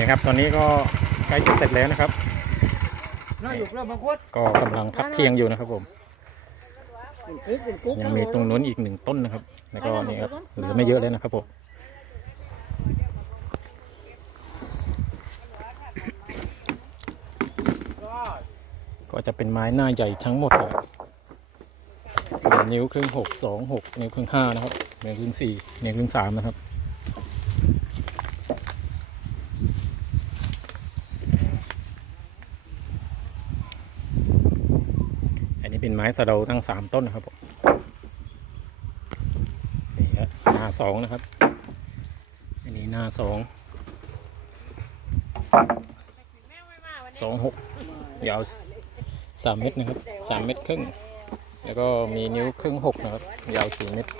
นี่ครับ ตอนนี้ก็ใกล้จะเสร็จแล้วนะครับน่าอยู่เริ่มมังคุดก็กำลังพักเที่ยงอยู่นะครับผมเป็นกุ๊กเป็นกุ๊กยังมีตรงนู้นอีกหนึ่งต้นนะครับ แล้วก็นี่ครับเหลือไม่เยอะแล้วนะครับผม ก็จะเป็นไม้หน้าใหญ่ทั้งหมดเลยมีนิ้วครึ่งหกสองหกนิ้วครึ่งห้านะครับ นิ้วครึ่งสี่นิ้วครึ่งสามนะครับ นี่เป็นไม้สะเดาทั้งสามต้นนะครับผมนี่ครับหน้าสองนะครับ อันนี้หน้าสองสองหกยาวสามเมตรนะครับสามเมตรครึ่ง แล้วก็มีนิ้วครึ่งหกนะครับ ยาวสี่เมตร